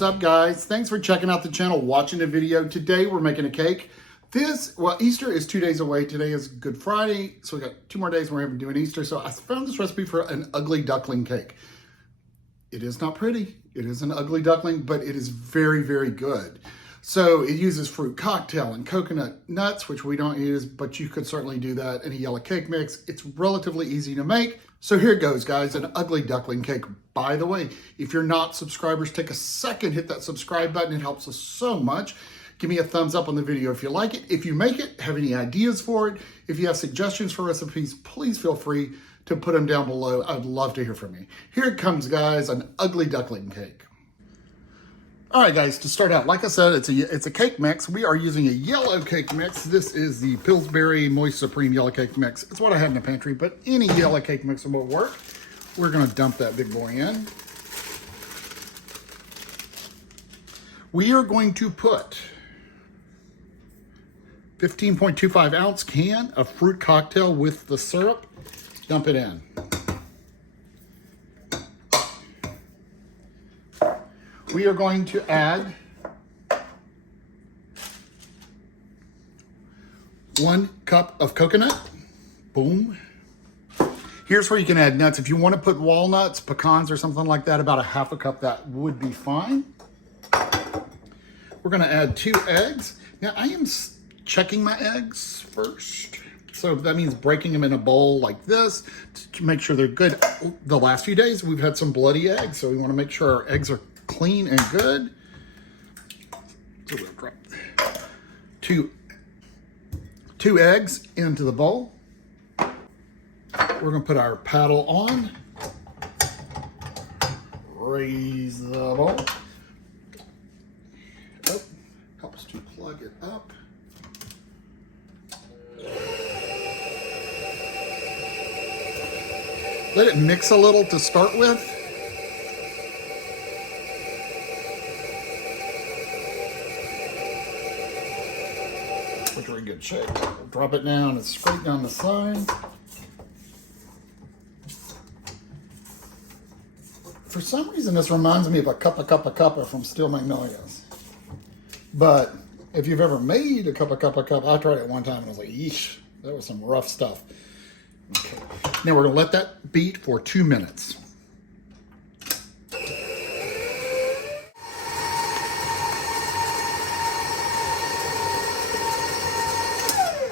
What's up, guys? Thanks for checking out the channel, watching the video. Today we're making a cake. Easter is 2 days away. Today is Good Friday, so we got 2 more days we're doing Easter. So I found this recipe for an ugly duckling cake. It is not pretty. It is an ugly duckling, but it is very, very good. So it uses fruit cocktail and coconut nuts, which we don't use, but you could certainly do that in a yellow cake mix. It's relatively easy to make. So here it goes, guys, an ugly duckling cake. By the way, if you're not subscribers, take a second, hit that subscribe button. It helps us so much. Give me a thumbs up on the video if you like it. If you make it, have any ideas for it, if you have suggestions for recipes, please feel free to put them down below. I'd love to hear from you. Here it comes, guys, an ugly duckling cake. All right, guys, to start out, like I said, it's a cake mix. We are using a yellow cake mix. This is the Pillsbury Moist Supreme yellow cake mix. It's what I have in the pantry, but any yellow cake mix will work. We're gonna dump that big boy in. We are going to put 15.25 ounce can of fruit cocktail with the syrup. Dump it in. We are going to add 1 cup of coconut. Boom. Here's where you can add nuts. If you want to put walnuts, pecans, or something like that, about a half a cup, that would be fine. We're going to add 2 eggs. Now, I am checking my eggs first. So that means breaking them in a bowl like this to make sure they're good. The last few days, we've had some bloody eggs, so we want to make sure our eggs are clean and good. So we'll drop 2 eggs into the bowl. We're going to put our paddle on. Raise the bowl. Oh, helps to plug it up. Let it mix a little to start with. Which are in good shape. We'll drop it down and scrape down the side. For some reason, this reminds me of a cuppa from Steel Magnolias. But if you've ever made a cuppa, I tried it one time and I was like, yeesh, that was some rough stuff. Okay. Now we're going to let that beat for 2 minutes.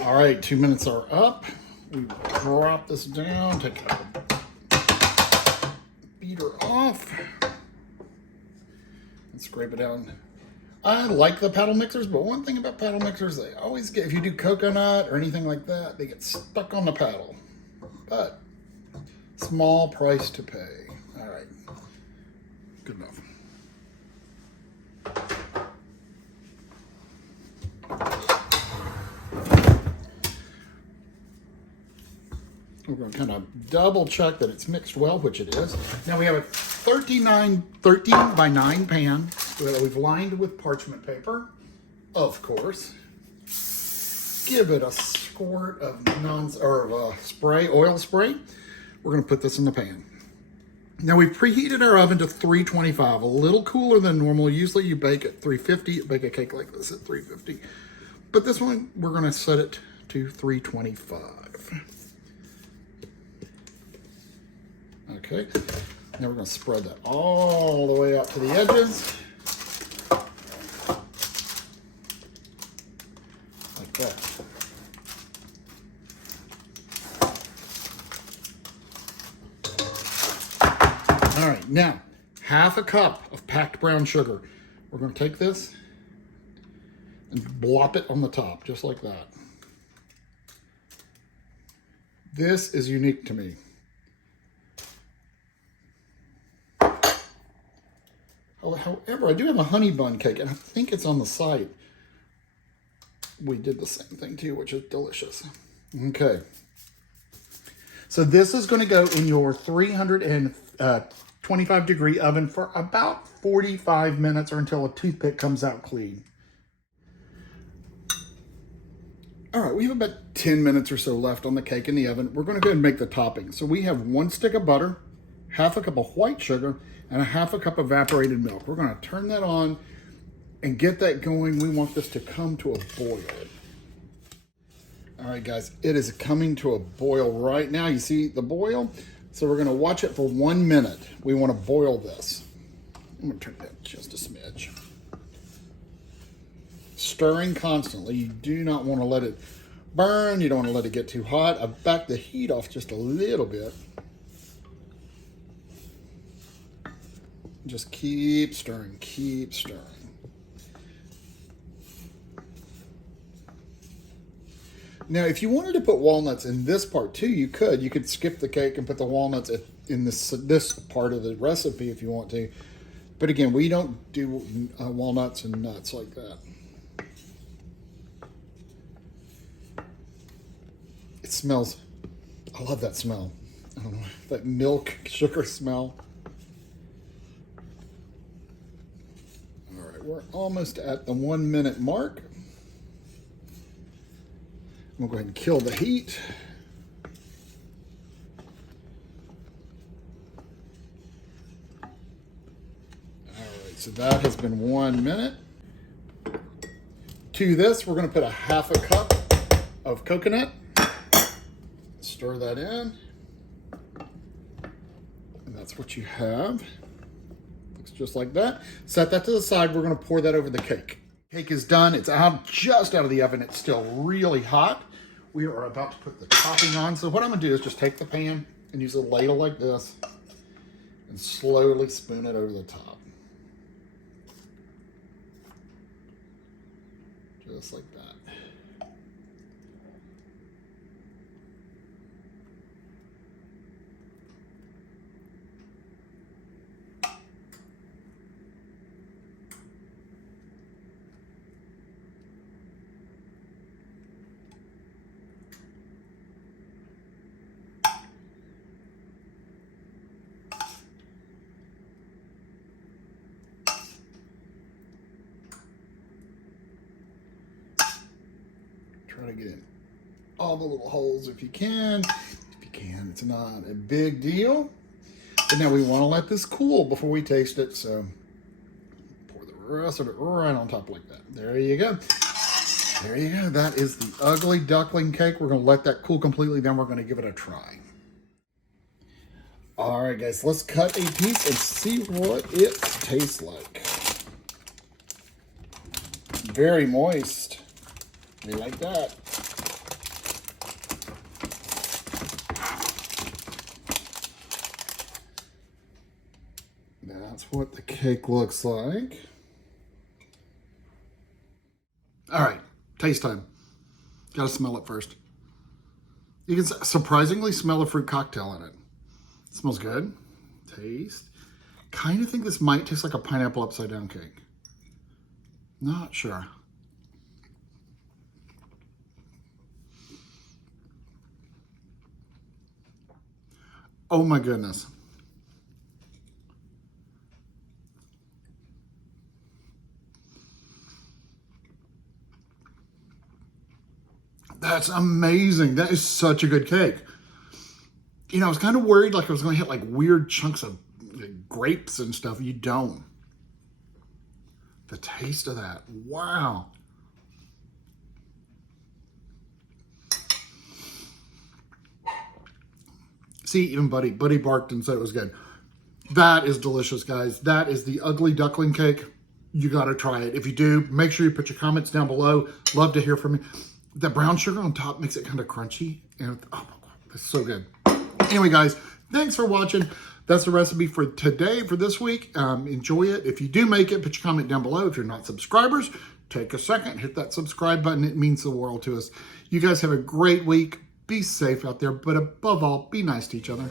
All right, 2 minutes are up. We drop this down, take our beater off, and scrape it down. I like the paddle mixers, but one thing about paddle mixers, they always get, if you do coconut or anything like that, they get stuck on the paddle. But small price to pay. All right, good enough. We're going to kind of double check that it's mixed well, which it is. Now we have a 13 by 9 pan that we've lined with parchment paper, of course. Give it a squirt of oil spray. We're going to put this in the pan. Now we've preheated our oven to 325, a little cooler than normal. Usually you bake at 350, you bake a cake like this at 350. But this one, we're going to set it to 325. Okay, now we're going to spread that all the way out to the edges. Like that. All right, now, half a cup of packed brown sugar. We're going to take this and blop it on the top, just like that. This is unique to me. However, I do have a honey bun cake, and I think it's on the site. We did the same thing too, which is delicious. Okay. So this is going to go in your 325 degree oven for about 45 minutes or until a toothpick comes out clean. All right, we have about 10 minutes or so left on the cake in the oven. We're going to go ahead and make the topping. So we have 1 stick of butter, half a cup of white sugar, and a half a cup of evaporated milk. We're gonna turn that on and get that going. We want this to come to a boil. All right, guys, it is coming to a boil right now. You see the boil? So we're gonna watch it for 1 minute. We wanna boil this. I'm gonna turn that just a smidge. Stirring constantly. You do not wanna let it burn. You don't wanna let it get too hot. I've backed the heat off just a little bit. Just keep stirring, keep stirring. Now, if you wanted to put walnuts in this part too, you could. You could skip the cake and put the walnuts in this part of the recipe if you want to. But again, we don't do walnuts and nuts like that. It smells, I love that smell. I don't know, that milk sugar smell. All right, we're almost at the 1 minute mark. I'm gonna go ahead and kill the heat. All right, so that has been 1 minute. To this, we're gonna put a half a cup of coconut. Stir that in. And that's what you have. Looks just like that. Set that to the side. We're gonna pour that over the cake. Cake is done. It's just out of the oven. It's still really hot. We are about to put the topping on. So what I'm gonna do is just take the pan and use a ladle like this and slowly spoon it over the top. Just like that. Try to get in all the little holes if you can. If you can, it's not a big deal. But now we want to let this cool before we taste it. So pour the rest of it right on top like that. There you go. There you go. That is the ugly duckling cake. We're going to let that cool completely. Then we're going to give it a try. All right, guys, let's cut a piece and see what it tastes like. Very moist. We like that. That's what the cake looks like. All right, taste time. Gotta smell it first. You can surprisingly smell a fruit cocktail in it. It smells good. Taste. Kind of think this might taste like a pineapple upside down cake. Not sure. Oh my goodness. That's amazing. That is such a good cake. You know, I was kind of worried like I was going to hit like weird chunks of grapes and stuff. You don't. The taste of that. Wow. See, even Buddy barked and said it was good. That is delicious, guys. That is the ugly duckling cake. You got to try it. If you do, make sure you put your comments down below. Love to hear from you. The brown sugar on top makes it kind of crunchy. And oh my God, it's so good. Anyway, guys, thanks for watching. That's the recipe for today, for this week. Enjoy it. If you do make it, put your comment down below. If you're not subscribers, take a second, hit that subscribe button. It means the world to us. You guys have a great week. Be safe out there, but above all, be nice to each other.